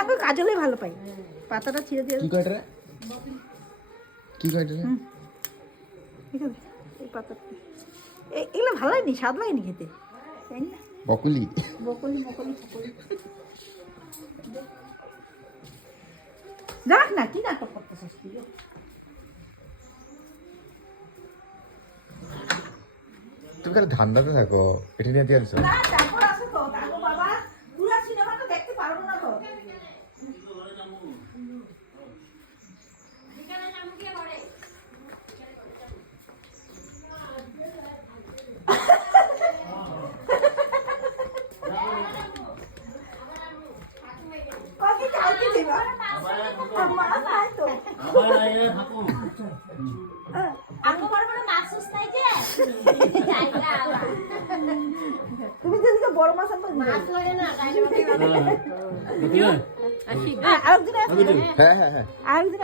আমি কাজলে ভালো পাই পাতাটা ছিঁড়ে দিয়ে কি কয়টা রে কি কয়টা রে এই পাতা এগুলো ভালো লাগেনি স্বাদ লাগেনি খেতে তাই না বকুলি বকলি বকলি বকলি দেখ না কি নাটক করতেছিস তুই তুমি খালি ধান্দাতে থাকো এটা নিয়ে দিয়ে আনছো না তারপর আছে তো তারপর বাবা পুরো সিনেমাটা দেখতে পারবো না তো কত চালকে দিবা আমার নাই তো আবার এরা থাকো আঙ্গো বড় বড় মাছুস নাই যে যাইলা আবার তুমি যেদিকে বড় মাছ আনবে মাছ লাগে না তাইলে বুঝলে আরেকদিন হ্যাঁ হ্যাঁ হ্যাঁ আরেকদিন